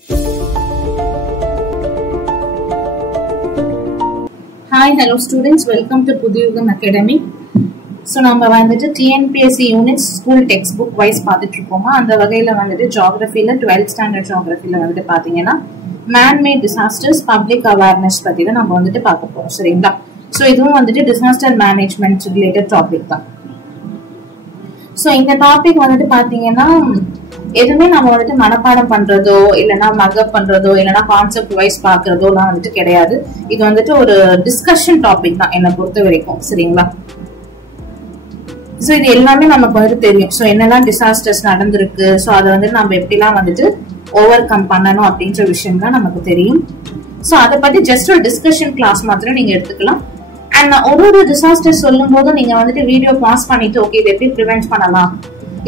Hi, hello students, welcome to Pudhiyugam Academy. So நம்ம வந்துட்டு TNPSC units school textbook wise பார்த்துட்டு இருக்கோமா. அந்த வகையில வந்துட்டு geographyல 12th standard geographyல வந்துட்டு பாத்தீங்கன்னா man-made disasters public awareness பத்தி தான் நம்ம வந்துட்டு பார்க்க போறோம். சரிங்களா? So இதுவும் வந்துட்டு disaster management related topic தான். So இந்த டாபிக் வந்துட்டு பாத்தீங்கன்னா எதுவுமே நம்ம வந்துட்டு மனப்பாடம் பண்றதோ இல்லைன்னா மகப் பண்றதோ இல்லைன்னா கான்செப்ட் வைஸ் பாக்குறதோ எல்லாம் வந்துட்டு கிடையாது. இது வந்துட்டு ஒரு டிஸ்கஷன் டாபிக் தான் என்னை பொறுத்த வரைக்கும். சரிங்களா? சோ இது எல்லாமே நமக்கு வந்துட்டு தெரியும். சோ என்னெல்லாம் டிசாஸ்டர்ஸ் நடந்திருக்கு, சோ அதை வந்து நம்ம எப்படிலாம் வந்துட்டு ஓவர் கம் பண்ணணும் அப்படின்ற விஷயம்லாம் நமக்கு தெரியும். சோ அதை பத்தி ஜஸ்ட் ஒரு டிஸ்கஷன் கிளாஸ் மாத்திரம் நீங்க எடுத்துக்கலாம். அண்ட் ஒரு டிசாஸ்டர் சொல்லும் போது நீங்க வந்துட்டு வீடியோ பாஸ் பண்ணிட்டு ஓகே இது எப்படி ப்ரிவென்ட் பண்ணலாம்,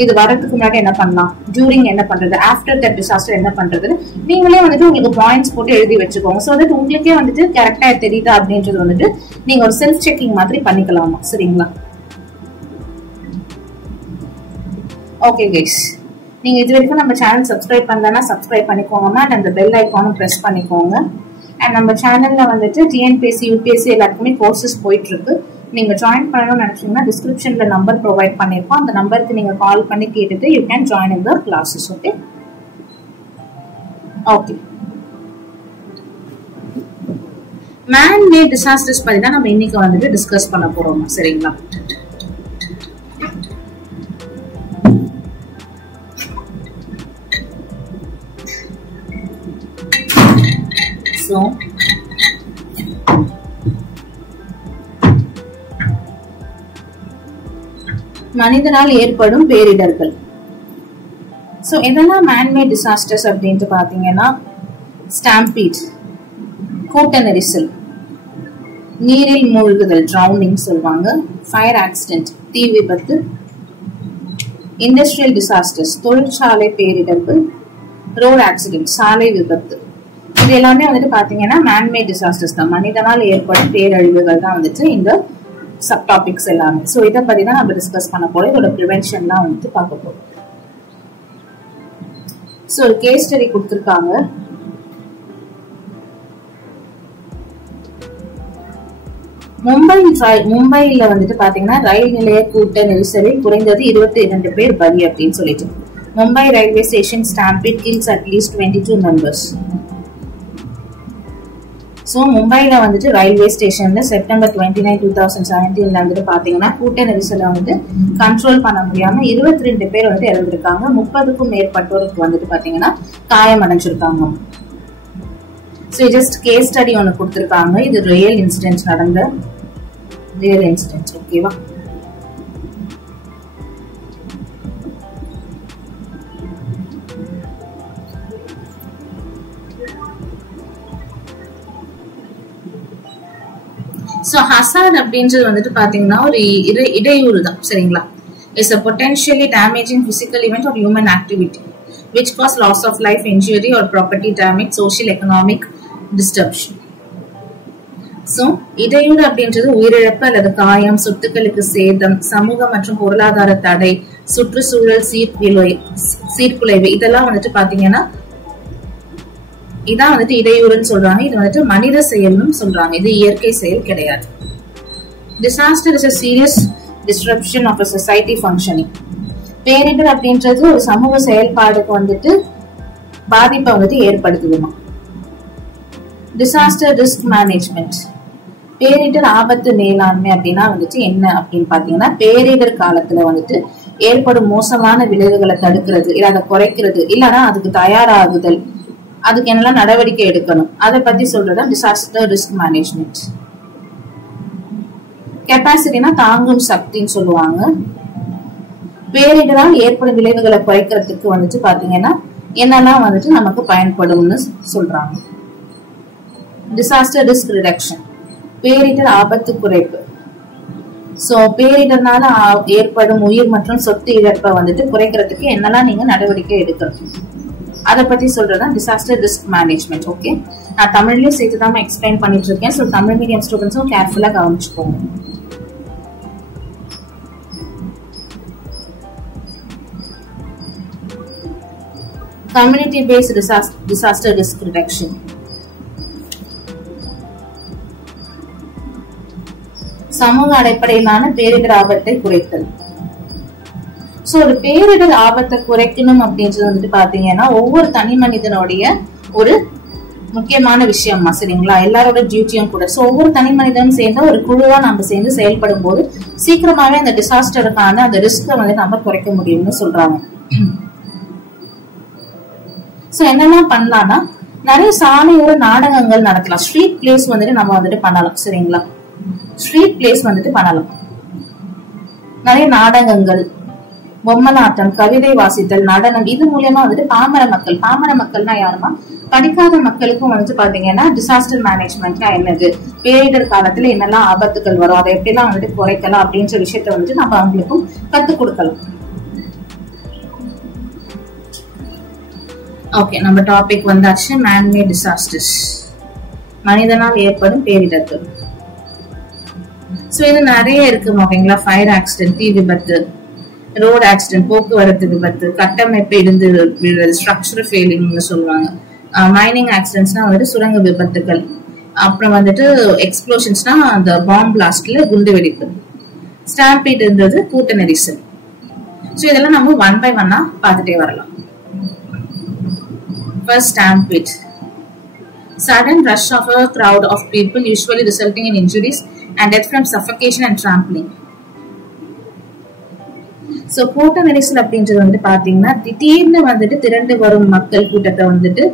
இது வரதுக்கு முன்னாடி என்ன பண்ணலாம், டியூரிங் என்ன பண்றது, ஆஃப்டர் தட் டிசாஸ்டர் என்ன பண்றது, நீங்களே வந்துட்டு உங்களுக்கு பாயிண்ட்ஸ் போட்டு எழுதி வச்சுக்கோங்க. சோ தட் உங்களுக்கே வந்துட்டு கரெக்டா தெரியுதா அப்படின்றது வந்துட்டு நீங்க ஒரு செல்ஃப் செக்கிங் மாதிரி பண்ணிக்கலாமா. சரிங்களா? ஓகே கைஸ், நீங்க இது வரைக்கும் நம்ம சேனல் சப்ஸ்கிரைப் பண்ணலன்னா சப்ஸ்கிரைப் பண்ணிக்கோங்க அண்ட் அந்த பெல் ஐக்கானும் பிரஸ் பண்ணிக்கோங்க. அண்ட் நம்ம சேனல்ல வந்துட்டு டிஎன்பிஎஸ்சி யூபிஎஸ்சி எல்லாருக்குமே கோர்சஸ் போயிட்டு இருக்கு. நீங்க ஜாயின் பண்ணணும்னு நினைச்சீங்கன்னா டிஸ்கிரிப்ஷன்ல நம்பர் ப்ரொவைட் பண்ணிருக்கோம். அந்த நம்பருக்கு நீங்க கால் பண்ணி கேட்டுட்டு you can join in the classes. Okay okay man made disasters பத்தி தான் நம்ம இன்னைக்கு வந்துட்டு டிஸ்கஸ் பண்ண போறோம். சரிங்களா? So மனிதனால் ஏற்படும் பேரிடர்கள். சோ இதெல்லாம் மேன்மேட் டிசாஸ்டர்ஸ் அப்படின்ட்டு பாத்தீங்கன்னா ஸ்டாம்பீட், கூட்ட நெரிசல், நீரில் மூழ்குதல் ட்ரவுனிங் சொல்லுவாங்க, ஃபயர் ஆக்சிடென்ட் தீ விபத்து, இண்டஸ்ட்ரியல் டிசாஸ்டர்ஸ் தொழிற்சாலை பேரிடர்கள், ரோட் ஆக்சிடென்ட் சாலை விபத்து. இது எல்லாமே வந்துட்டு பாத்தீங்கன்னா மேன்மேட் டிசாஸ்டர்ஸ் தான், மனிதனால் ஏற்படும் பேரழிவுகள் தான் வந்துட்டு இந்த சப் டாபிக்ஸ் எல்லாமே. சோ இதை பத்தி தான் நம்ம டிஸ்கஸ் பண்ண போறோம். இதோட ப்ரிவென்ஷன்லாம் வந்துட்டு பார்க்க போறோம். சோ ஒரு கேஸ் ஸ்டடி கொடுத்திருக்காங்க. மும்பைல வந்துட்டு பாத்தீங்கன்னா ரயில் நிலைய கூட்ட நெரிசலில் குறைந்தது 22 பேர் பலி அப்படின்னு சொல்லிட்டு Mumbai railway station stampede kills at least 22 members. So மும்பைல வந்துட்டு ரயில்வே ஸ்டேஷன்ல செப்டம்பர் 29, 2017 வந்துட்டு பாத்தீங்கன்னா கூட்ட நெரிசலை வந்துட்டு கண்ட்ரோல் பண்ண முடியாம 22 பேர் வந்துட்டு இறந்திருக்காங்க. 30க்கும் மேற்பட்டோருக்கு வந்துட்டு பாத்தீங்கன்னா காயம் அடைஞ்சிருக்காங்க. சோ ஜஸ்ட் கேஸ் ஸ்டடி ஒன்னு கொடுத்திருக்காங்க. இது ரியல் இன்சிடென்ட் நடந்த ரியல் இன்சிடென்ட். ஓகேவா? சோ ஹசார்ட் அப்படின்றது வந்துட்டு பாத்தீங்கன்னா ஒரு இடையூறு தான். சரிங்களா? It's a potentially damaging physical event or human activity which cause loss of life, injury or property damage, social economic disruption. So இடையூறு அப்படின்றது உயிரிழப்பு அல்லது காயம், சொத்துக்களுக்கு சேதம், சமூக மற்றும் பொருளாதார தடை, சுற்றுச்சூழல் சீர்குலைவு இதெல்லாம் வந்துட்டு பாத்தீங்கன்னா இதான் வந்துட்டு இடையூறுன்னு சொல்றாங்க. இது வந்துட்டு மனித செயல்னு சொல்றாங்க. இது இயற்கை செயல் கிடையாது. Disaster is a serious disruption of a society functioning. பேரிடர் அப்படின்றது ஒரு சமூக செயல்பாடுக்கு வந்துட்டு பாதிப்பை வந்துட்டு ஏற்படுத்துதுமா. டிசாஸ்டர் ரிஸ்க் மேனேஜ்மெண்ட், பேரிடர் ஆபத்து மேலாண்மை அப்படின்னா வந்துட்டு என்ன அப்படின்னு பாத்தீங்கன்னா பேரிடர் காலத்துல வந்துட்டு ஏற்படும் மோசமான விளைவுகளை தடுக்கிறது, இல்ல அதை குறைக்கிறது, இல்லன்னா அதுக்கு தயாராகுதல், அதுக்கு என்னெல்லாம் நடவடிக்கை எடுக்கணும், அதை பத்தி சொல்றதா டிசாஸ்டர் ரிஸ்க் மேனேஜ்மெண்ட். கெப்பாசிட்டினா தாங்கும் சக்தின்னு சொல்லுவாங்க. பேரிடரால் ஏற்படும் விளைவுகளை குறைக்கிறதுக்கு வந்துட்டு பாத்தீங்கன்னா என்னெல்லாம் வந்துட்டு நமக்கு பயன்படும்னு சொல்றாங்க. டிசாஸ்டர் ரிஸ்க் ரிடக்ஷன், பேரிடர் ஆபத்து குறைப்பு. சோ பேரிடர்னால ஏற்படும் உயிர் மற்றும் சொத்து இழப்பை வந்துட்டு குறைக்கிறதுக்கு என்னெல்லாம் நீங்க நடவடிக்கை எடுக்கணும், அதை பத்தி சொல்றதுதான் டிசாஸ்டர் ரிஸ்க் மேனேஜ்மெண்ட். ஓகே, நான் தமிழ்லயும் சேர்த்துதான் எக்ஸ்பிளைன் பண்ணிட்டு இருக்கேன். சோ தமிழ் மீடியம் ஸ்டூடெண்ட்ஸும் கேர்ஃபுல்லா கவனிச்சுக்கோங்க. Community paste disaster risk reduction. சமூக அடிப்படையிலான பேரிடர் ஆபத்தை குறைத்தல். சோ ஒரு பேரிடர் ஆபத்தை குறைக்கணும் அப்படின்றது வந்துட்டு பாத்தீங்கன்னா ஒவ்வொரு தனி மனிதனுடைய ஒரு முக்கியமான விஷயமா, சரிங்களா? எல்லாரோட டியூட்டியும் கூட. சோ ஒவ்வொரு தனி மனிதனும் சேர்ந்து ஒரு குழுவா நம்ம சேர்ந்து செயல்படும் போது சீக்கிரமாவே அந்த டிசாஸ்டருக்கான அந்த ரிஸ்க வந்து நம்ம குறைக்க முடியும்னு சொல்றாங்க. சோ என்னெல்லாம் பண்ணலாம்னா, நிறைய சாலையோர நாடகங்கள் நடத்தலாம். ஸ்ட்ரீட் பிளேஸ் வந்துட்டு நம்ம வந்துட்டு பண்ணலாம், சரிங்களா? ஸ்ட்ரீட் பிளேஸ் வந்துட்டு பண்ணலாம். நிறைய நாடகங்கள், பொம்மலாட்டம், கவிதை வாசித்தல், நடனம், இது மூலியமா வந்துட்டு பாமர மக்கள்னா யாருன்னா படிக்காத மக்களுக்கும் வந்துட்டு பாத்தீங்கன்னா டிசாஸ்டர் மேனேஜ்மெண்ட்னா என்னது, பேரிடர் காலத்துல என்னெல்லாம் ஆபத்துகள் வரும், அதை எப்படிலாம் வந்துட்டு குறைக்கலாம் அப்படின்ற விஷயத்த வந்துட்டு நம்ம அவங்களுக்கும் கத்துக் கொடுக்கலாம். ஓகே, நம்ம டாபிக் வந்தாச்சு, மேன்மேட் டிசாஸ்டர்ஸ், மனிதனால் ஏற்படும் பேரிடர்கள். சோ இது நிறைய இருக்கு, ஓகேங்களா? ஃபயர் ஆக்சிடென்ட், தீ விபத்து, ரோட் ஆக்சிடென்ட், போக்குவரத்து விபத்து, கட்டமைப்பு இடிந்து விழுதல், ஸ்ட்ரக்சர் ஃபெயிலிங்னு சொல்லுவாங்க. மைனிங் ஆக்சிடென்ட்ஸ்னா வந்துட்டு சுரங்க விபத்துகள், அப்புறம் வந்துட்டு எக்ஸ்ப்ளோஷன்ஸ்னா அந்த பாம்பு பிளாஸ்ட்ல குண்டு வெடிப்பு, ஸ்டாம்பீட்ன்றது கூட்ட நெரிசல். சோ இதெல்லாம் நம்ம ஒன் பை ஒன்னா பார்த்துட்டே வரலாம். First, stampede. Sudden rush of a crowd of people, usually resulting in injuries and death from suffocation and trampling. So கூட்ட நெரிசல் அப்படின்றது வந்துட்டு பாத்தீங்கன்னா திடீர்னு வந்துட்டு திரண்டு வரும் மக்கள் கூட்டத்தை வந்துட்டு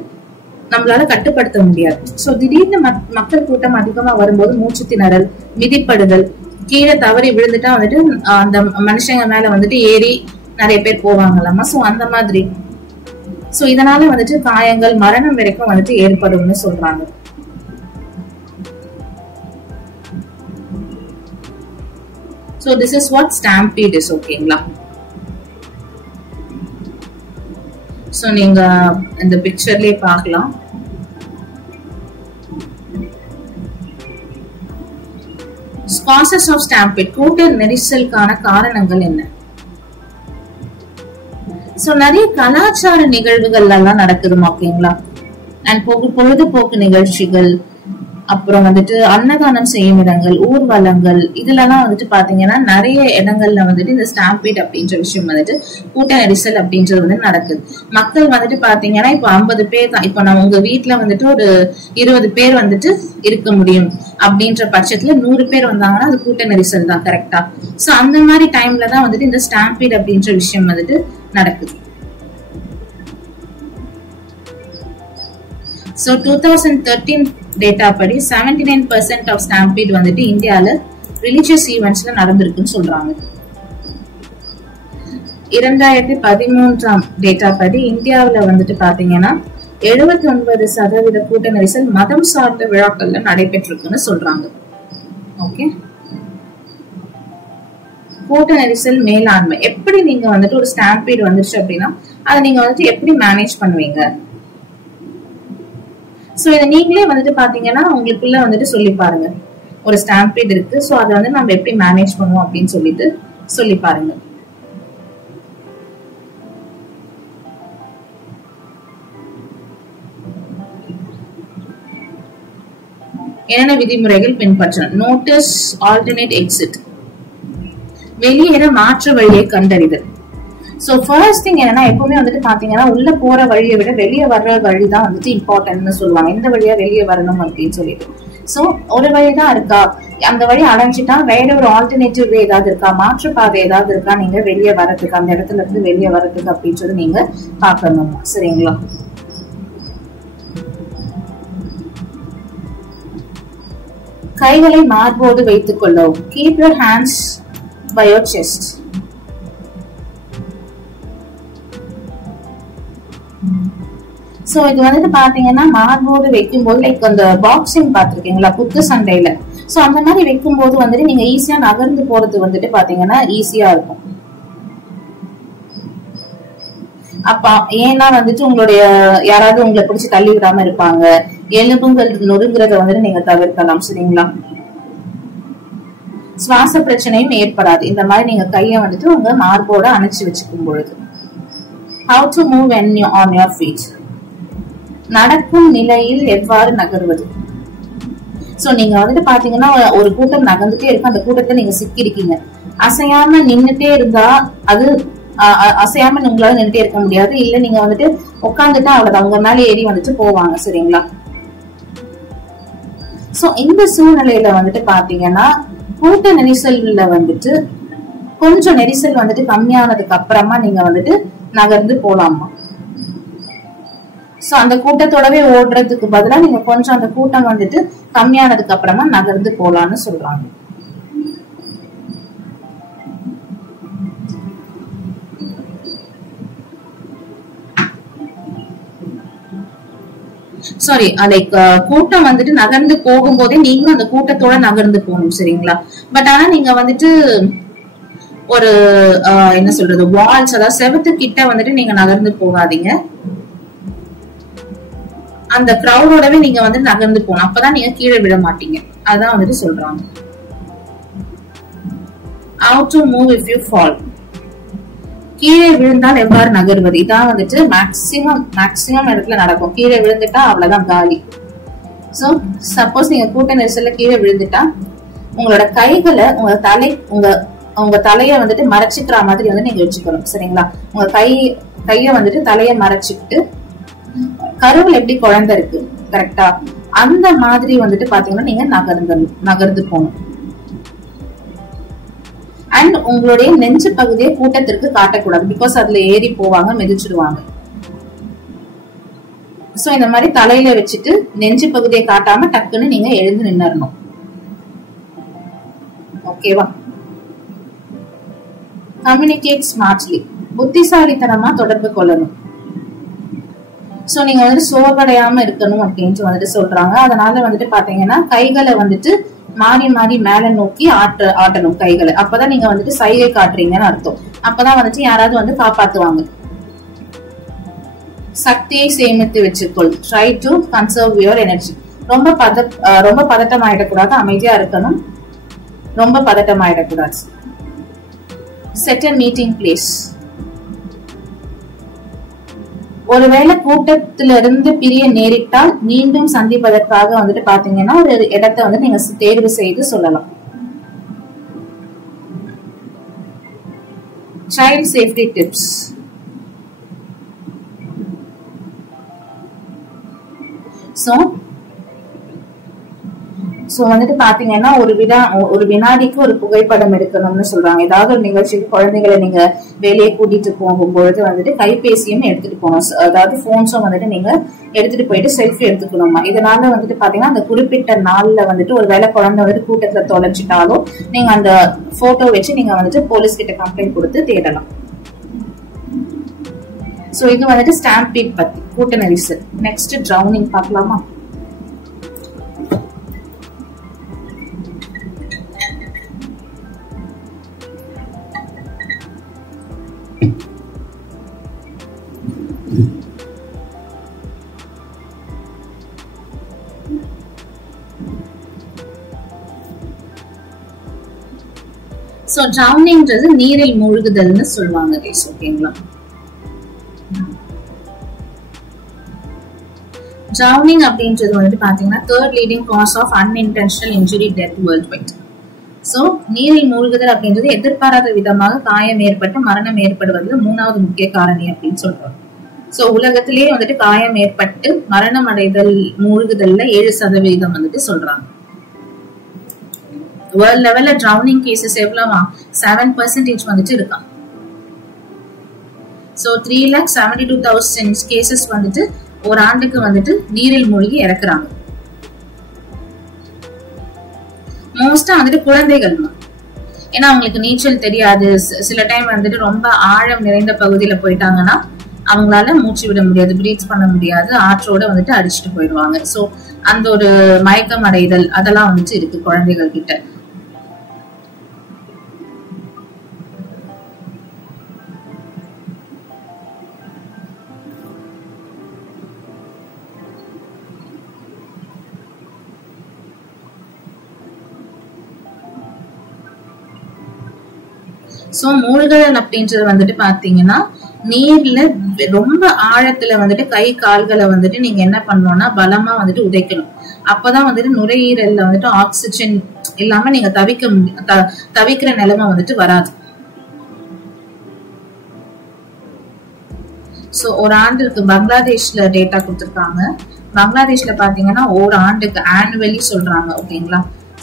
நம்மளால கட்டுப்படுத்த முடியாது. சோ திடீர்னு மக்கள் கூட்டம் அதிகமா வரும்போது மூச்சு திணறல், மிதிப்படுதல், கீழே தவறி விழுந்துட்டா வந்துட்டு அந்த மனுஷங்க மேல வந்துட்டு ஏறி நிறைய பேர் போவாங்களாமா. சோ அந்த மாதிரி. சோ இதனால வந்துட்டு காயங்கள், மரணம் வரைக்கும் வந்துட்டு ஏற்படும்னு சொல்றாங்க. So this is what stampede is, ஓகேங்களா? சோ நீங்க இந்த பிக்சர்லயே பார்க்கலாம். Causes of stampede, கூட்ட நெரிசலுக்கான காரணங்கள் என்ன? சோ நிறைய கலாச்சார நிகழ்வுகள் எல்லாம் நடக்குது, ஓகேங்களா? அண்ட் பொழுதுபோக்கு நிகழ்ச்சிகள், அப்புறம் வந்துட்டு அன்னதானம் செய்யும் இடங்கள், ஊர்வலங்கள், இதுலலாம் வந்துட்டு பாத்தீங்கன்னா நிறைய இடங்கள்ல வந்துட்டு இந்த ஸ்டாம்பீட் அப்படின்ற விஷயம் வந்துட்டு கூட்ட நெரிசல் அப்படின்றது வந்து நடக்குது. மக்கள் வந்துட்டு பாத்தீங்கன்னா இப்ப 50 பேர் தான், இப்ப நம்ம உங்க வீட்டுல வந்துட்டு ஒரு 20 பேர் வந்துட்டு இருக்க முடியும் அப்படின்ற பட்சத்துல 100 பேர் வந்தாங்கன்னா அது கூட்ட நெரிசல் தான், கரெக்டா? சோ அந்த மாதிரி டைம்ல தான் வந்துட்டு இந்த ஸ்டாம்பீட் அப்படின்ற விஷயம் வந்துட்டு நடக்குது. So 2013 டேட்டா படி 79% ஆஃப் ஸ்டாம்பீட் வந்துட்டு இந்தியால ரிலிஜியஸ் ஈவென்ட்ஸ்ல நடந்திருக்குன்னு சொல்றாங்க. 2013 டேட்டா படி இந்தியாவில வந்துட்டு பாத்தீங்கன்னா 79% கூட்ட நெரிசல் மதம் சார்ந்த விழாக்கள்ல நடைபெற்றிருக்குன்னு சொல்றாங்க. ஓகே, கூட்ட நெரிசல் மேலாண்மை எப்படி நீங்க வந்துட்டு ஒரு ஸ்டாம்பீட் வந்துருச்சு அப்படின்னா அதை நீங்க வந்துட்டு எப்படி மேனேஜ் பண்ணுவீங்க? சோ இதை நீங்களே வந்துட்டு பாத்தீங்கன்னா உங்களுக்குள்ள வந்துட்டு சொல்லி பாருங்க. ஒரு ஸ்டாம்பீட் இருக்கு, சோ அதை வந்து நம்ம எப்படி மேனேஜ் பண்ணுவோம் அப்படின்னு சொல்லிட்டு சொல்லி பாருங்க. என்னென்ன விதிமுறைகள் பின்பற்றணும்? நோட்டீஸ் ஆல்டர்னேட் எக்ஸிட், வெளியேற மாற்று வழியை கண்டறிதல். சோ ஃபர்ஸ்ட் திங் என்னன்னா எப்பவுமே வந்துட்டு பாத்தீங்கன்னா உள்ள போற வழியை விட வெளியே வர்ற வழிதான் வந்துட்டு இம்பார்ட்டன்ட்னு சொல்லுவாங்க. எந்த வழியா வெளியே வரணும் அப்படின்னு சொல்லிட்டு. சோ ஒரு வழிதான் இருக்கா, அந்த வழி அடைஞ்சிட்டா வேற ஒரு ஆல்டர்னேட்டிவ் வே ஏதாவது இருக்கா, மாற்று பாதை ஏதாவது இருக்கா நீங்க வெளியே வரதுக்கு, அந்த இடத்துல இருந்து வெளியே வரதுக்கு அப்படின்றது நீங்க பாக்கணும், சரிங்களா? கைகளை மார்போடு வைத்துக் கொள்ளவும். Keep your hands by your chest. So இது வந்துட்டு பாத்தீங்கன்னா மார்போடு வைக்கும் போது லைக் அந்த பாக்ஸிங் பாத்திருக்கீங்களா, குத்து சண்டையில, சோ அந்த மாதிரி வைக்கும் போது வந்துட்டு நீங்க ஈஸியா நகர்ந்து போறது வந்துட்டு பாத்தீங்கன்னா ஈஸியா இருக்கும். அப்ப ஏன்னா வந்துட்டு உங்களுடைய யாராவது உங்களை பிடிச்சு தள்ளி விடாம இருப்பாங்க, எலும்புங்கள் நொறுங்குறத வந்துட்டு நீங்க தவிர்க்கலாம், சரிங்களா? சுவாச பிரச்சனையும் ஏற்படாது இந்த மாதிரி நீங்க கைய வந்துட்டு உங்க மார்போட அணைச்சு வச்சுக்கும் பொழுது. How to move when you're on your feet. நடக்கும் நிலையில் எவ்வாறு நகர்வது. சோ நீங்க வந்துட்டு பாத்தீங்கன்னா ஒரு கூட்டம் நகர்ந்துட்டே இருக்கு, அந்த கூட்டத்துல நீங்க சிக்கி இருக்கீங்க. அசையாம நின்னுட்டே இருந்தா அது அசையாம உங்களால நின்றுட்டே இருக்க முடியாது. இல்ல நீங்க வந்துட்டு உட்காந்துட்டா அவ்வளவுதான், உங்க மேல ஏறி வந்துட்டு போவாங்க. சரிங்களா? சோ இந்த சூழ்நிலையில வந்துட்டு பாத்தீங்கன்னா கூட்ட நெரிசல்ல வந்துட்டு கொஞ்சம் நெரிசல் வந்துட்டு கம்மியானதுக்கு அப்புறமா நீங்க வந்துட்டு நகர்ந்து போலாமா. சோ அந்த கூட்டத்தோடவே ஓடுறதுக்கு பதிலா நீங்க கொஞ்சம் அந்த கூட்டம் வந்துட்டு கம்மியானதுக்கு அப்புறமா நகர்ந்து போலான்னு சொல்றாங்க. சாரி, லைக் கூட்டம் வந்துட்டு நகர்ந்து போகும்போதே நீங்களும் அந்த கூட்டத்தோட நகர்ந்து போகணும். சரிங்களா? பட் ஆனா நீங்க வந்துட்டு ஒரு என்ன சொல்றது, வால்ஸ், அதாவது செவத்து கிட்ட வந்துட்டு நீங்க நகர்ந்து போகாதீங்க. அந்த கிரௌடோடவே நீங்க வந்து நகர்ந்து போகணும். அப்பதான் நீங்க கீழே விழ மாட்டீங்க. அதான் வந்துட்டு சொல்றாங்க. How to move if you fall. கீழே விழுந்தால் எவ்வாறு நகர்வது. இதான் வந்துட்டு மேக்சிமம் இடத்துல நடக்கும். கீழே விழுந்துட்டா அவ்வளவுதான் காலி. சோ சப்போஸ் நீங்க கூட்ட நெரிசல்ல கீழே விழுந்துட்டா உங்களோட கைகளை உங்க தலைய வந்துட்டு மறைச்சிக்கிற மாதிரி வந்து நீங்க வச்சுக்கணும். சரிங்களா? உங்க கைய வந்துட்டு தலைய மறைச்சிக்கிட்டு, கருவுல எப்படி குழந்தை இருக்கு கரெக்டா, அந்த மாதிரி வந்துட்டு பாத்தீங்கன்னா நீங்க நகர்ந்து போகணும். அண்ட் உங்களுடைய நெஞ்சு பகுதியை கூட்டத்திற்கு காட்டக்கூடாது. பிகாஸ் அதுல ஏறி போவாங்க, மிதிச்சிடுவாங்க. சோ இந்த மாதிரி தலையில வச்சுட்டு நெஞ்சு பகுதியை காட்டாம டக்குன்னு நீங்க எழுந்து நின்னறணும். ஓகேவா? Communicate smartly. புத்திசாலித்தனமா தொடர்பு கொள்ளணும். சோ நீங்க வந்துட்டு சோர்வடையாம இருக்கணும் அப்படின்னு வந்துட்டு சொல்றாங்க. அதனால வந்துட்டு பாத்தீங்கன்னா கைகளை வந்துட்டு மாறி மாறி மேல நோக்கி ஆட்டணும் கைகளை. அப்பதான் நீங்க வந்துட்டு சைகை காட்டுறீங்கன்னு அர்த்தம். அப்பதான் வந்துட்டு யாராவது வந்து காப்பாத்துவாங்க. சக்தியை சேமித்து வச்சுக்கொள். Try to conserve your energy. ரொம்ப பதட்டம் ஆயிடக்கூடாது, அமைதியா இருக்கணும். ரொம்ப பதட்டம் ஆயிடக்கூடாது. Set a meeting place. ஒருவேளை கூட்டத்திலிருந்து பிரிய நேரிட்டால் மீண்டும் சந்திப்பதற்காக வந்துட்டு பாத்தீங்கன்னா ஒரு இடத்தை வந்து நீங்க தேர்வு செய்து சொல்லலாம். Child safety tips. சோ வந்துட்டு பாத்தீங்கன்னா ஒரு வினாடிக்கு ஒரு புகைப்படம் எடுக்கணும்னு சொல்றாங்க. ஏதாவது ஒரு நிகழ்ச்சிக்கு குழந்தைகளை நீங்க வெளியே கூட்டிட்டு போகும்பொழுது வந்துட்டு கைபேசியும் எடுத்துட்டு போகணும். அதாவது போன்ஸும் வந்துட்டு நீங்க எடுத்துட்டு போயிட்டு செல்ஃபி எடுத்துக்கணுமா. இதனால வந்துட்டு பாத்தீங்கன்னா அந்த குறிப்பிட்ட நாள்ல வந்துட்டு ஒரு வேளை குழந்தை வந்துட்டு கூட்டத்துல தொலைச்சிட்டாலும் நீங்க அந்த போட்டோ வச்சு நீங்க வந்துட்டு போலீஸ் கிட்ட கம்ப்ளைண்ட் கொடுத்து தேடலாம். சோ இது வந்துட்டு ஸ்டாம்பீட் பத்தி, கூட்ட நெரிசல். நெக்ஸ்ட் ட்ரௌனிங் பார்க்கலாமா? சோ ட்ரௌனிங்ன்றது நீரில் மூழ்குதல்னு சொல்லுவாங்க கைஸ். ஓகேங்களா? ட்ரௌனிங் அப்படின்றது வந்துட்டு பாத்தீங்கன்னா third leading cause of unintentional injury death worldwide. So நீரில் மூழ்குதல் அப்படின்றது எதிர்பாராத விதமாக காயம் ஏற்பட்டு மரணம் ஏற்படுவதில் 3வது முக்கிய காரணி அப்படின்னு சொல்றாங்க. சோ உலகத்திலேயே வந்துட்டு காயம் ஏற்பட்டு மரணம் அடைதல் மூழ்குதல்ல 7% வந்துட்டு சொல்றாங்க. வேர்ல்ட் லெவல்ல ட்ரௌனிங் கேசஸ் எவ்வளவா 7% வந்துட்டு இருக்கா. சோ 3,72,000 கேசஸ் வந்துட்டு ஒரு ஆண்டுக்கு வந்துட்டு நீரில் மூழ்கி இறக்குறாங்க. மோஸ்டா வந்துட்டு குழந்தைகள், ஏன்னா அவங்களுக்கு நீச்சல் தெரியாது. சில டைம் வந்துட்டு ரொம்ப ஆழம் நிறைந்த பகுதியில போயிட்டாங்கன்னா அவங்களால மூச்சு விட முடியாது, பிரீத் பண்ண முடியாது, ஆற்றோட வந்துட்டு அடிச்சுட்டு போயிடுவாங்க. சோ அந்த ஒரு மயக்கம் அடைதல் அதெல்லாம் வந்துட்டு இருக்கு குழந்தைகள் கிட்ட. சோ மூழ்குதல் அப்படின்றது வந்துட்டு பாத்தீங்கன்னா நீர்ல ரொம்ப ஆழத்துல வந்துட்டு கை கால்களை வந்துட்டு நீங்க என்ன பண்ணணும்னா பலமா வந்துட்டு உதைக்கணும். அப்பதான் வந்துட்டு நுரையீரல்ல வந்துட்டு ஆக்சிஜன் இல்லாம நீங்க தவிக்கிற நிலைமை வந்துட்டு வராது. சோ ஒரு ஆண்டுக்கு பங்களாதேஷ்ல டேட்டா கொடுத்திருக்காங்க. பங்களாதேஷ்ல பாத்தீங்கன்னா ஒரு ஆண்டுக்கு ஆனுவலி சொல்றாங்க ஓகேங்களா,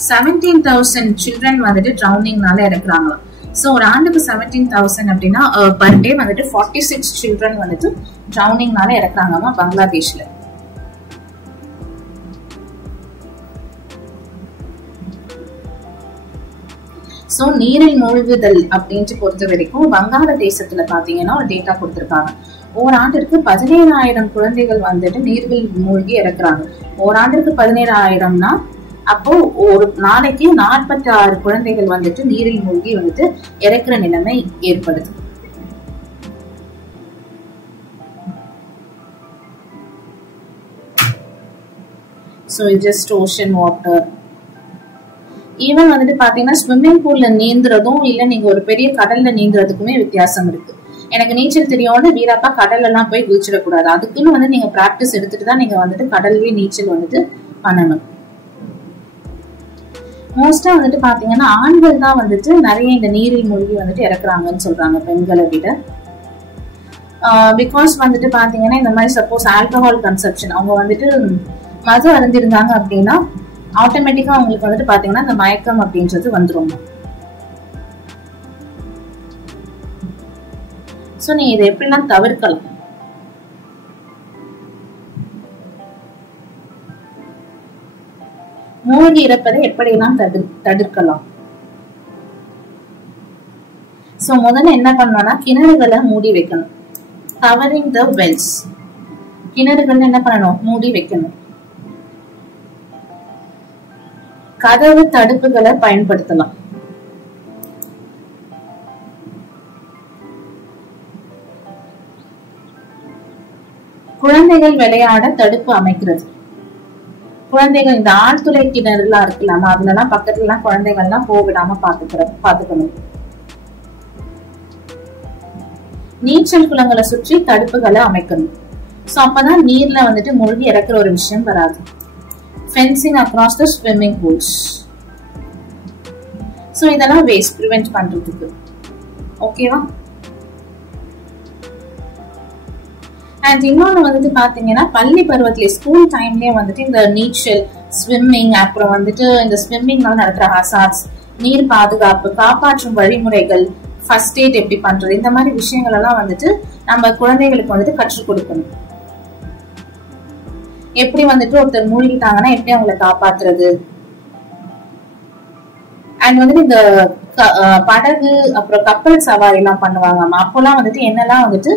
17,000 சில்ட்ரன் வந்துட்டு ட்ரௌனிங்னால இறக்குறாங்களாம். சோ ஒரு ஆண்டுக்கு 17,000 அப்படின்னா பர் டே வந்துட்டு 46 சில்ட்ரன் வந்துட்டு ட்ரௌனிங்னால இறக்குறாங்கம்மா பங்களாதேஷ்ல. சோ நீரில் மூழ்குதல் அப்படின்ட்டு பொறுத்த வரைக்கும் வங்காளதேசத்துல பாத்தீங்கன்னா ஒரு டேட்டா கொடுத்திருக்காங்க. ஓராண்டிற்கு 17,000 குழந்தைகள் வந்துட்டு நீரில் மூழ்கி இறக்குறாங்க. ஓராண்டிற்கு 17,000னா அப்போ ஒரு நாளைக்கு 46 குழந்தைகள் வந்துட்டு நீரில் மூழ்கி வந்துட்டு இறக்குற நிலைமை ஏற்படுது. So it's just ocean water. Even வந்துட்டு பாத்தீங்கன்னா ஸ்விம்மிங் பூல்ல நீந்துறதும் இல்ல நீங்க ஒரு பெரிய கடல்ல நீந்துறதுக்குமே வித்தியாசம் இருக்கு. எனக்கு நீச்சல் தெரியும்னு வீராப்பா கடல்ல எல்லாம் போய் குதிச்சிடக்கூடாது. அதுக்குன்னு வந்து நீங்க பிராக்டிஸ் எடுத்துட்டு தான் நீங்க வந்துட்டு கடல்லே நீச்சல் வந்துட்டு பண்ணணும். மோஸ்டா வந்துட்டு பாத்தீங்கன்னா ஆண்கள் தான் வந்துட்டு நிறைய இந்த நீரில் மூழ்கி வந்துட்டு இறக்குறாங்கன்னு சொல்றாங்க பெண்களை விட. பிகாஸ் வந்துட்டு பாத்தீங்கன்னா இந்த மாதிரி சப்போஸ் ஆல்கஹால் கன்சப்ஷன் அவங்க வந்துட்டு மது அருந்திருந்தாங்க அப்படின்னா ஆட்டோமேட்டிக்கா அவங்களுக்கு வந்துட்டு பாத்தீங்கன்னா இந்த மயக்கம் அப்படின்றது வந்துரும். சோ நீ இதை எப்படிலாம் தவிர்க்கலாம்? மூழ்கி இறப்பதை எப்படியெல்லாம் தடுக்கலாம்? சோ முதல்ல என்ன பண்ணணும்னா கிணறுகளை மூடி வைக்கணும். Covering the Wells. கிணறுகள் என்ன பண்ணணும்? மூடி வைக்கணும். கதவு தடுப்புகளை பயன்படுத்தலாம். குழந்தைகள் விளையாட தடுப்பு அமைக்கிறது. குழந்தைகள் இந்த ஆழ்துளை கிணறுலாம் இருக்கலாமா அதுல எல்லாம் பக்கத்துல எல்லாம் குழந்தைகள் எல்லாம் போவிடாம பாத்துக்கணும். நீச்சல் குளங்களை சுற்றி தடுப்புகளை அமைக்கணும். சோ அப்பதான் நீர்ல வந்துட்டு மூழ்கி இறக்குற ஒரு விஷயம் வராது. Fencing across the swimming pools. So இதெல்லாம் waste prevent பண்றதுக்கு. ஓகேவா? அண்ட் இன்னொன்னு வந்துட்டு பாத்தீங்கன்னா பள்ளி பருவத்திலே ஸ்கூல் டைம்லயே வந்துட்டு இந்த நீச்சல் ஸ்விம்மிங் அப்புறம் வந்துட்டு இந்த ஸ்விம்மிங்னால நடக்கிற ஹசார்ட்ஸ் நீர் பாதுகாப்பு காப்பாற்றும் வழிமுறைகள் ஃபர்ஸ்ட் எய்ட் எப்படி பண்றது இந்த மாதிரி விஷயங்கள் எல்லாம் வந்துட்டு நம்ம குழந்தைகளுக்கு வந்துட்டு கற்றுக் கொடுக்கணும். எப்படி வந்துட்டு ஒருத்தர் மூழ்கிட்டாங்கன்னா எப்படி அவங்களை காப்பாத்துறது அண்ட் வந்துட்டு இந்த படகு அப்புறம் கப்பல் சவாரி எல்லாம் பண்ணுவாங்க அப்பெல்லாம் வந்துட்டு என்னெல்லாம் வந்துட்டு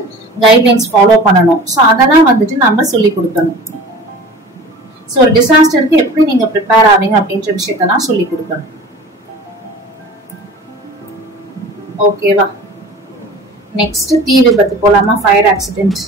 கைட்லைன்ஸ் ஃபாலோ பண்ணணும். சோ அதெல்லாம் வந்துட்டு நம்ம சொல்லி கொடுக்கணும். சோ ஒரு டிசாஸ்டருக்கு எப்படி நீங்க ப்ரிப்பேர் ஆவீங்க அப்படின்ற விஷயத்தான் சொல்லி கொடுக்கணும். ஓகேவா? நெக்ஸ்ட் தீ விபத்து போலாமா? Fire accident.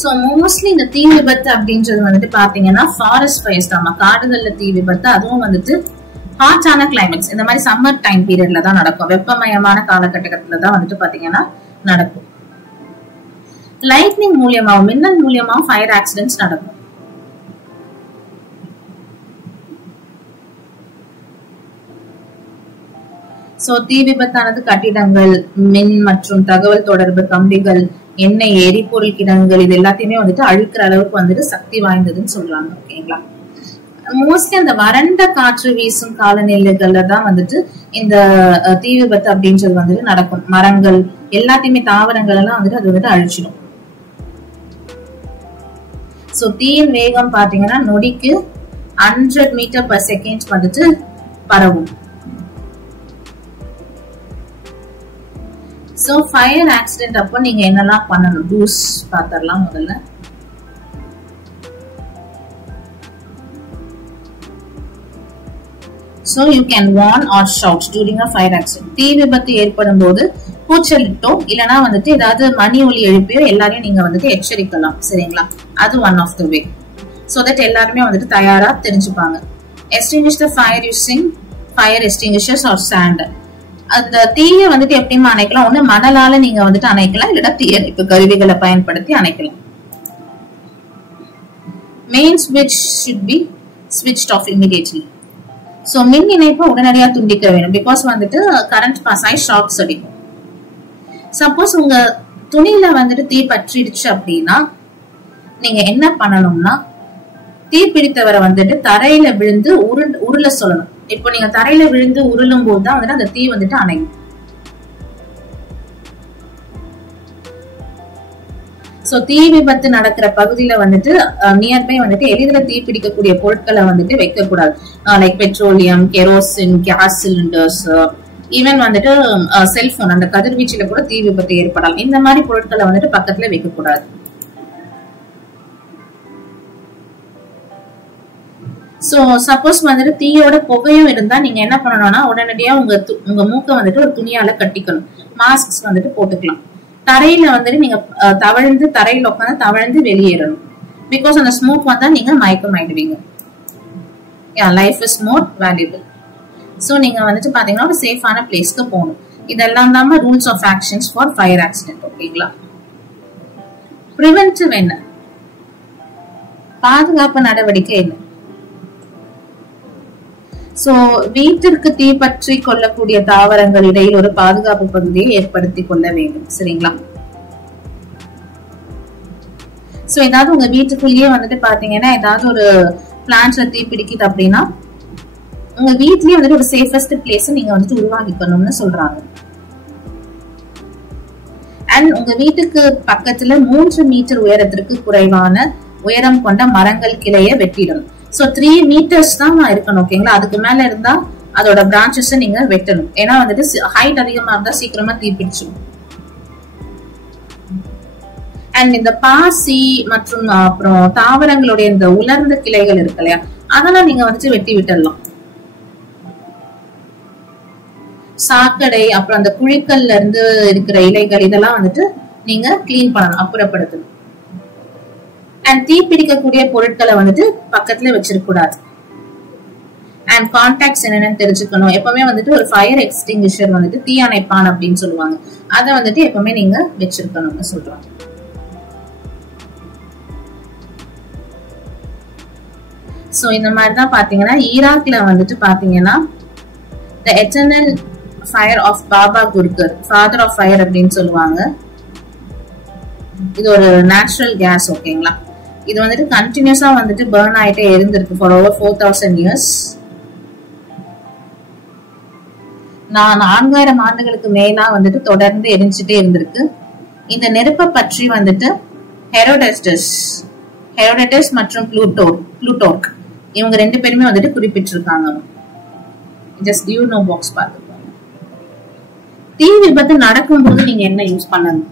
சோ மோஸ்ட்லி இந்த தீ விபத்து அப்படின்றது வந்துட்டு பாத்தீங்கன்னா ஃபாரஸ்ட் ஃபயர்ஸ் தான். காடுகள்ல தீ விபத்து அதுவும் வந்துட்டு ஹாட்டான கிளைமேட்ஸ் இந்த மாதிரி சம்மர் டைம் பீரியட்ல தான் நடக்கும். வெப்பமயமான காலகட்டத்துல தான் வந்துட்டு பாத்தீங்கன்னா நடக்கும். லைட்னிங் மூலியமா மின்னல் மூலியமா ஃபயர் ஆக்சிடென்ட்ஸ் நடக்கும். சோ தீ விபத்தானது கட்டிடங்கள் மின் மற்றும் தகவல் தொடர்பு கம்பிகள் எண்ணெய் எரிபொருள் கிடங்குகள் இது எல்லாத்தையுமே வந்துட்டு அழிக்கிற அளவுக்கு வந்துட்டு சக்தி வாய்ந்ததுன்னு சொல்றாங்க. ஓகேங்களா? மோஸ்ட்லி அந்த வறண்ட காற்று வீசும் காலநிலைகள்ல தான் வந்துட்டு இந்த தீ விபத்து அப்படின்றது வந்துட்டு நடக்கும். மரங்கள் எல்லாத்தையுமே தாவரங்கள் எல்லாம் வந்துட்டு அது வந்துட்டு அழிச்சிடும். சோ தீயின் வேகம் பாத்தீங்கன்னா நொடிக்கு 100 மீட்டர் per second வந்துட்டு பரவும். சோ ஃபயர் ஆக்சிடென்ட் அப்போ நீங்க என்னெல்லாம் பண்ணணும் டூஸ் பாத்தரலாம் முதல்ல. So you can warn or shout during a fire accident. தீ விபத்து ஏற்படும் போது கூச்சலிட்டோ இல்லைன்னா வந்துட்டு ஏதாவது மணி ஒலி எழுப்பியோ எல்லாரையும் நீங்க வந்துட்டு எச்சரிக்கலாம். சரிங்களா? அது one of the way. So that எல்லாருமே வந்துட்டு தயாரா தெரிஞ்சுப்பாங்க. Extinguish the fire using fire extinguishers or sand. அந்த தீயை வந்துட்டு எப்படிமா அணைக்கலாம்? ஒண்ணு மணலால நீங்க வந்துட்டு அணைக்கலாம், இல்லைன்னா தீயணைப்பு கருவிகளை பயன்படுத்தி அணைக்கலாம். மெயின் ஸ்விட்ச் should be switched off immediately. So மின் இணைப்பை உடனடியா துண்டிக்க வேணும். பிகாஸ் வந்துட்டு கரண்ட் பாஸ் ஆகி ஷாக்ஸ் அடிக்கும். சப்போஸ் உங்க துணியில வந்துட்டு தீ பற்றிடுச்சு அப்படின்னா நீங்க என்ன பண்ணணும்னா, தீ பிடித்தவரை வந்துட்டு தரையில விழுந்து உருள சொல்லணும். இப்போ நீங்க தரையில விழுந்து உருளும் போதுதான் வந்துட்டு அந்த தீ வந்துட்டு அணையும். சோ தீ விபத்து நடக்கிற பகுதியில வந்துட்டு நியர்பை வந்துட்டு எளிதில் தீ பிடிக்கக்கூடிய பொருட்களை வந்துட்டு வைக்க கூடாது. Like petroleum, kerosene, gas cylinders, even வந்துட்டு செல்போன், அந்த கதிர்வீச்சுல கூட தீ விபத்து ஏற்படலாம். இந்த மாதிரி பொருட்களை வந்துட்டு பக்கத்துல வைக்க கூடாது. சோ சப்போஸ் வந்துட்டு தீயோட புகையும் இருந்தா நீங்க என்ன பண்ணணும்னா, உடனடியா உங்க மூக்க வந்துட்டு ஒரு துணியால கட்டிக்கணும். மாஸ்க் வந்துட்டு போட்டுக்கலாம். தரையில வந்துட்டு நீங்க தவழ்ந்து தரையில உட்காந்து தவழ்ந்து வெளியேறணும். பிகாஸ் அந்த ஸ்மோக் வந்தா நீங்க மயக்கம் ஆயிடுவீங்க. Life is more valuable. So நீங்க வந்துட்டு பாத்தீங்கன்னா ஒரு சேஃபான பிளேஸ்க்கு போகணும். இதெல்லாம் தான் rules of actions for fire accident. ஓகேங்களா? பிரிவென்டிவ் என்ன? பாதுகாப்பு நடவடிக்கை என்ன? சோ வீட்டிற்கு தீ பற்றி கொள்ளக்கூடிய தாவரங்கள் இடையில் ஒரு பாதுகாப்பு பகுதியை ஏற்படுத்தி கொள்ள வேண்டும். சரிங்களா? சோ ஏதாவது உங்க வீட்டுக்குள்ளேயே வந்துட்டு பாத்தீங்கன்னா ஏதாவது ஒரு பிளான்ட்ல தீ பிடிக்குது அப்படின்னா உங்க வீட்லயே வந்துட்டு ஒரு சேஃபஸ்ட் பிளேஸ் நீங்க வந்துட்டு உருவாக்கிக்கணும்னு சொல்றாங்க. அண்ட் உங்க வீட்டுக்கு பக்கத்துல 3 மீட்டர் உயரத்திற்கு குறைவான உயரம் கொண்ட மரங்கள் கிளைய வெட்டிடணும். சோ 3 மீட்டர்ஸ் தான் இருக்கணும். ஓகேங்களா? அதுக்கு மேல இருந்தா அதோட பிரான்சஸ் நீங்க வெட்டணும். ஏன்னா வந்துட்டு ஹைட் அதிகமா இருந்தா சீக்கிரமா தீ பிடிச்சிடும். அண்ட் இந்த பாசி மற்றும் அப்புறம் தாவரங்களுடைய இந்த உலர்ந்த கிளைகள் இருக்கு இல்லையா, அதெல்லாம் நீங்க வந்துட்டு வெட்டி விட்டுடலாம். சாக்கடை அப்புறம் அந்த குழிக்கல்ல இருந்து இருக்கிற இலைகள் இதெல்லாம் வந்துட்டு நீங்க கிளீன் பண்ணணும், அப்புறப்படுத்தணும். அண்ட் தீ பிடிக்கக்கூடிய பொருட்களை வந்துட்டு பக்கத்துல வச்சிருக்க கூடாது. அண்ட் கான்டாக்ட்ஸ் என்னன்னு தெரிஞ்சுக்கணும். எப்பவுமே வந்துட்டு ஒரு ஃபயர் எக்ஸ்டிங்விஷர் வந்துட்டு தீ அணைப்பான் அப்படின்னு சொல்லுவாங்க, அதை வந்துட்டு எப்பவுமே நீங்க வச்சிருக்கணும்னு சொல்றாங்க. சோ இந்த மாதிரிதான் பாத்தீங்கன்னா ஈராக்ல வந்துட்டு பாத்தீங்கன்னா the eternal fire of Baba Gurgur, father of fire அப்படின்னு சொல்லுவாங்க. இது ஒரு நேச்சுரல் கேஸ். ஓகேங்களா? இது வந்துட்டு கண்டினியூஸா வந்துட்டு பர்ன் ஆயிட்டே இருந்திருக்கு ஃபார் ஓவர் 4000 இயர்ஸ். 4000 ஆண்டுகளுக்கு மேலா வந்துட்டு தொடர்ந்து எரிஞ்சுட்டே இருந்திருக்கு. இந்த நெருப்பை பற்றி வந்துட்டு ஹெரோடட்டஸ் மற்றும் ப்ளூட்டோர்க் இவங்க 2 பேருமே வந்துட்டு குறிப்பிட்டிருக்காங்க. ஜஸ்ட் யூ நோ பாக்ஸ் பார்த்துக்கோங்க. தீ விபத்து நடக்கும்போது நீங்க என்ன யூஸ் பண்ணணும்?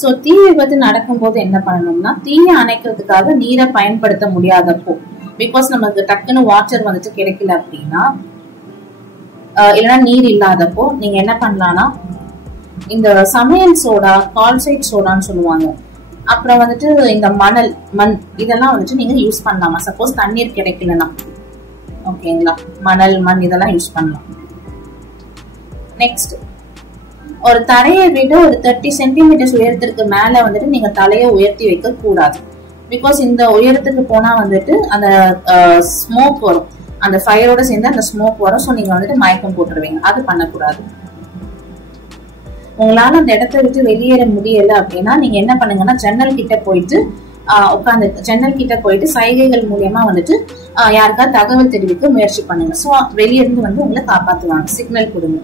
சோ தீ விபத்து நடக்கும்போது என்ன பண்ணணும்னா, தீயை அணைக்கிறதுக்காக நீரை பயன்படுத்த முடியாதப்போ, பிகாஸ் நமக்கு டக்குன்னு வாட்டர் வந்துட்டு கிடைக்கல அப்படின்னா, இல்லைன்னா நீர் இல்லாதப்போ நீங்க என்ன பண்ணலாம்னா, இந்த சமையல் சோடா, கால்சைட் சோடான்னு சொல்லுவாங்க, அப்புறம் வந்துட்டு இந்த மண் இதெல்லாம் வந்துட்டு நீங்க யூஸ் பண்ணலாமா. சப்போஸ் தண்ணீர் கிடைக்கலன்னா. ஓகேங்களா? மண் இதெல்லாம் யூஸ் பண்ணலாம். நெக்ஸ்ட், ஒரு தரையை விட ஒரு 30 சென்டிமீட்டர்ஸ் உயரத்திற்கு மேல வந்துட்டு நீங்க தலையை உயர்த்தி வைக்க கூடாது. பிகாஸ் இந்த உயரத்துக்கு போனா வந்துட்டு அந்த ஸ்மோக் வரும், அந்த ஃபயரோட சேர்ந்து அந்த ஸ்மோக் வரும். ஸோ நீங்க வந்துட்டு மயக்கம் போட்டுருவீங்க. அது பண்ணக்கூடாது. உங்களால அந்த இடத்த விட்டு வெளியேற முடியல அப்படின்னா நீங்க என்ன பண்ணுங்கன்னா, ஜன்னல் கிட்ட போயிட்டு சைகைகள் மூலியமா வந்துட்டு யாருக்காவது தகவல் தெரிவிக்க முயற்சி பண்ணுங்க. ஸோ வெளியிருந்து வந்து உங்களை காப்பாத்துவாங்க, சிக்னல் கொடுங்க.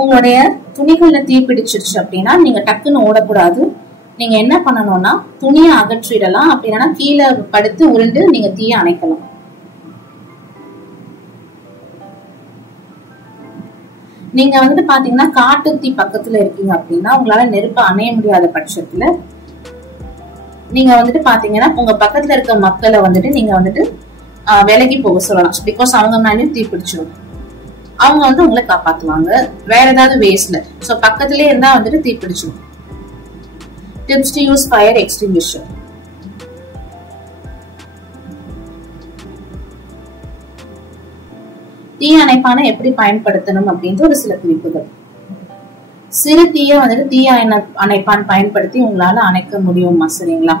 உங்களுடைய துணிகள்ல தீ பிடிச்சிருச்சு அப்படின்னா நீங்க டக்குன்னு ஓடக்கூடாது. நீங்க என்ன பண்ணணும்னா, துணியை அகற்றிடலாம். அப்படின்னா கீழே படுத்து உருண்டு நீங்க தீயை அணைக்கலாம். நீங்க வந்துட்டு பாத்தீங்கன்னா காட்டு தீ பக்கத்துல இருக்கீங்க அப்படின்னா உங்களால நெருப்பு அணைய முடியாத பட்சத்துல நீங்க வந்துட்டு பாத்தீங்கன்னா உங்க பக்கத்துல இருக்க மக்களை வந்துட்டு நீங்க வந்துட்டு விலகி போக சொல்லலாம். பிகாஸ் அவங்க மேலேயும் தீ பிடிச்சிடும். அவங்க வந்து உங்களை காப்பாத்துவாங்க வேற ஏதாவது வேஸ்ட்ல. சோ பக்கத்திலே இருந்தா வந்துட்டு தீ பிடிச்சிடும். Tips to use fire extinguisher. தீ அணைப்பான எப்படி பயன்படுத்தணும் அப்படின்ற ஒரு சில குறிப்புகள். சிறு தீய வந்துட்டு தீ அணைப்பான் பயன்படுத்தி உங்களால அணைக்க முடியுமா? சரிங்களா?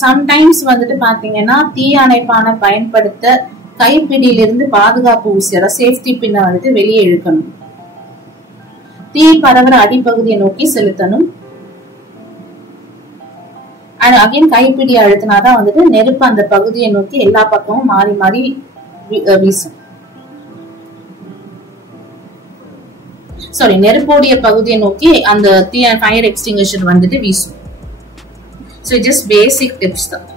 சம்டைம்ஸ் வந்துட்டு பாத்தீங்கன்னா தீ அணைப்பான பயன்படுத்த கைப்பிடியிலிருந்து பாதுகாப்பு ஊசி, அதாவது சேஃப்டி பின்ன வந்துட்டு வெளியே இழுக்கணும். தீ பரவுற அடிப்பகுதியை நோக்கி செலுத்தணும். அண்ட் அகைன் கைப்பிடி அழுத்தினாதான் வந்துட்டு நெருப்பு அந்த பகுதியை நோக்கி எல்லா பக்கமும் மாறி மாறி வீசும். சாரி, நெருப்போடைய பகுதியை நோக்கி அந்த தீ ஃபயர் எக்ஸ்டிங்விஷர் வந்துட்டு வீசும். So just basic tips தான்.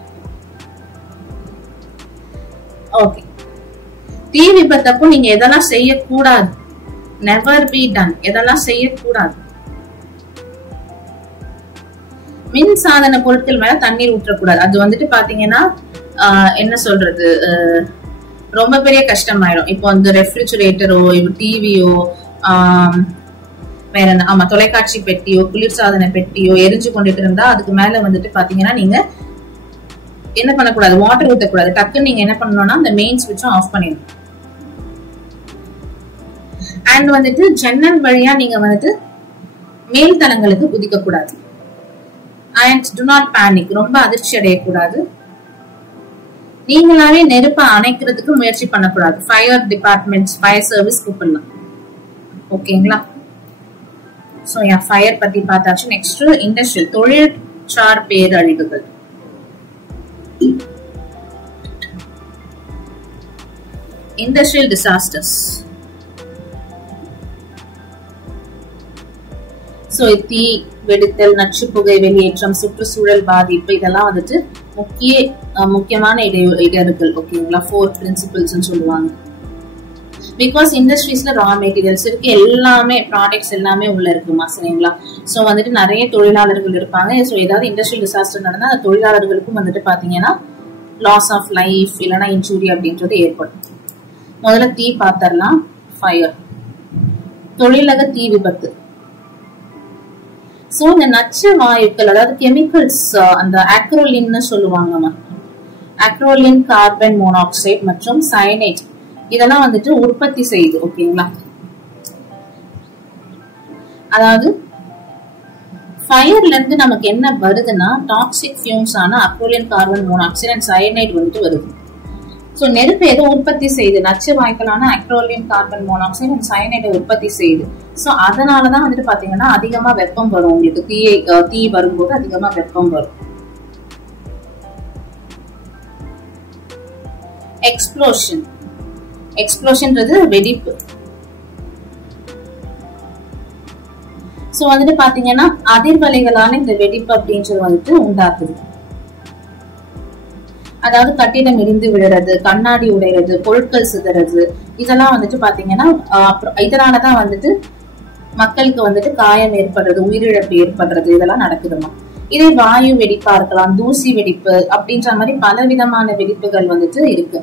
ஓகே, தீ விபத்தப்போ நீங்க எதெல்லாம் செய்யக்கூடாது? Never be done. எதெல்லாம் செய்யக்கூடாது? மின் சாதன பொருட்கள் மேல தண்ணீர் ஊற்றக்கூடாது. அது வந்துட்டு பாத்தீங்கன்னா என்ன சொல்றது, ரொம்ப பெரிய கஷ்டமாயிடும். இப்போ வந்து ரெஃப்ரிஜரேட்டரோ டிவியோ வேற என்ன, ஆமா, தொலைக்காட்சி பெட்டியோ குளிர்சாதன பெட்டியோ எரிஞ்சு கொண்டுட்டு இருந்தா அதுக்கு மேல வந்துட்டு பாத்தீங்கன்னா நீங்க என்ன பண்ணக்கூடாது, வாட்டர் ஊற்றக்கூடாது. டக்குன்னு நீங்க என்ன பண்ணணும்னா அந்த மெயின் ஸ்விட்சும் ஆஃப் பண்ணிடணும். அண்ட் வந்துட்டு ஜன்னல் வழியா நீங்க வந்துட்டு மேல் தளங்களுக்கு குதிக்க கூடாது. And to not panic. ரொம்ப அதிர்ச்சி அடையக்கூடாது. நீங்களாவே நெருப்பை அணைக்கிறதுக்கு முயற்சி பண்ணக்கூடாது. ஃபயர் டிபார்ட்மெண்ட், ஃபயர் சர்வீஸ் கூப்பிடலாம். ஓகேங்களா? சோ ஃபயர் பத்தி பார்த்தாச்சு. நெக்ஸ்ட் இண்டஸ்ட்ரியல், தொழிற்சார் பேரழிவுகள். Industrial disasters. சோ தீ வெடித்தல், நச்சு புகை வெளியேற்றம், சுற்றுச்சூழல் பாதிப்பு, இதெல்லாம் வந்துட்டு முக்கியமான இடர்கள். ஓகேங்களா? 4 பிரின்சிபிள்ஸ் சொல்லுவாங்க. பிகாஸ் இண்டஸ்ட்ரீஸ்ல ரா மெட்டீரியல்ஸ் இருக்கு, எல்லாமே ப்ராடக்ட்ஸ் எல்லாமே உள்ள இருக்குமா? சரிங்களா? சோ வந்துட்டு நிறைய தொழிலாளர்கள் இருப்பாங்க. சோ ஏதாவது இண்டஸ்ட்ரியல் டிசாஸ்டர் நடந்தா அந்த தொழிலாளர்களுக்கும் வந்துட்டு பாத்தீங்கன்னா லாஸ் ஆஃப் லைஃப் இல்லைன்னா இன்ஜூரி அப்படின்றது ஏற்படும். முதல்ல தீ பாத்திரலாம். ஃபயர், தொழிலக தீ விபத்து. சோ இந்த நச்சு வாயுக்கள், அதாவது கெமிக்கல்ஸ், அந்த ஆக்ரோலின்னு சொல்லுவாங்கம்மா. ஆக்ரோலின், கார்பன் மோனாக்சைடு மற்றும் சயனைட், இதெல்லாம் வந்துட்டு உற்பத்தி செய்யுது. ஓகேங்களா? அதாவது ஃபயர்ல இருந்து நமக்கு என்ன வருதுன்னா டாக்ஸிக் ஃபியூம்ஸ் ஆன acrolein, carbon monoxide and cyanide வந்துட்டு வருது. சோ நெருப்பு எதோ உற்பத்தி செய்யுது, நச்சு வாயுக்களான அக்ரோலின், கார்பன் மோனாக்சைடு அண்ட் சயனைடை உற்பத்தி செய்யுது. சோ அதனாலதான் வந்துட்டு பாத்தீங்கன்னா அதிகமா வெப்பம் வரும். உங்களுக்கு தீ வரும்போது அதிகமா வெப்பம் வரும். எக்ஸ்ப்ளோஷன். எக்ஸ்ப்ளோஷன்ன்றது வெடிப்பு. சோ வந்துட்டு பாத்தீங்கன்னா அதிர்வலைகளான இந்த வெடிப்பு அப்படின்றது வந்துட்டு உண்டாக்குது. அதாவது கட்டிடம் இடிந்து விழுறது, கண்ணாடி உடைறது, பொருட்கள் சிதறது, இதெல்லாம் வந்துட்டு பாத்தீங்கன்னா இதனாலதான் வந்துட்டு மக்களுக்கு வந்துட்டு காயம் ஏற்படுறது, உயிரிழப்பு ஏற்படுறது, இதெல்லாம் நடக்குதுமா. இதே வாயு வெடிப்பா இருக்கலாம், தூசி வெடிப்பு அப்படின்ற மாதிரி பல விதமான வெடிப்புகள் வந்துட்டு இருக்கு.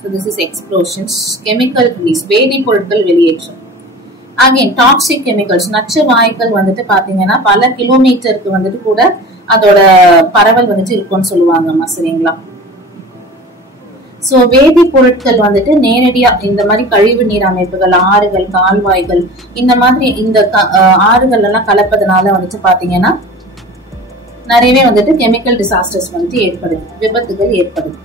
So this is explosions. Chemical release, வேதிப்பொருட்கள் வெளியேற்றம். Again, toxic chemicals, நச்சு வாயுக்கள் வந்துட்டு பாத்தீங்கன்னா பல கிலோமீட்டருக்கு வந்துட்டு கூட அதோட பரவல் வந்துட்டு இருக்கும்னு சொல்லுவாங்கம்மா. சரிங்களா? சோ வேதிப்பொருட்கள் வந்துட்டு நேரடியா இந்த மாதிரி கழிவு நீர் அமைப்புகள், ஆறுகள், கால்வாய்கள், இந்த மாதிரி இந்த ஆறுகள் எல்லாம் கலப்பதனால வந்துட்டு பாத்தீங்கன்னா நிறையவே வந்துட்டு கெமிக்கல் டிசாஸ்டர்ஸ் வந்துட்டு ஏற்படுது, விபத்துகள் ஏற்படுது.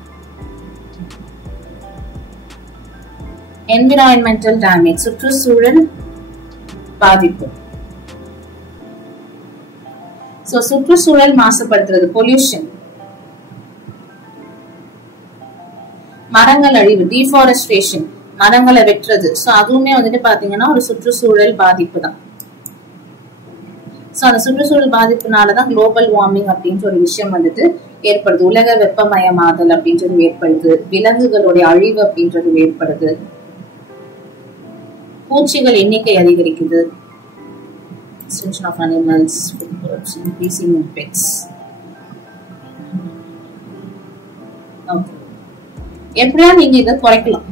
என்விரான்மெண்டல் டேமேஜ், சுற்றுச்சூழல் பாதிப்பு. சோ சுற்றுச்சூழல் மாசுபடுத்துறது, பொல்யூஷன். மரங்கள் அழிவு, டீஃபாரஸ்டேஷன், மரங்களை வெட்டுறது. சோ அதுவுமே வந்துட்டு பாத்தீங்கன்னா ஒரு சுற்றுச்சூழல் பாதிப்பு தான். சோ அந்த சுற்றுச்சூழல் பாதிப்புனாலதான் குளோபல் வார்மிங் அப்படின்ற ஒரு விஷயம் வந்துட்டு ஏற்படுது. உலக வெப்பமயமாதல் அப்படின்றது ஏற்படுது. விலங்குகளுடைய அழிவு அப்படின்றது ஏற்படுது. பூச்சிகள் எண்ணிக்கை அதிகரிக்குது. extinction of animals, food crops, increasing in pets. Okay. எப்படியா நீங்க இதை குறைக்கலாம்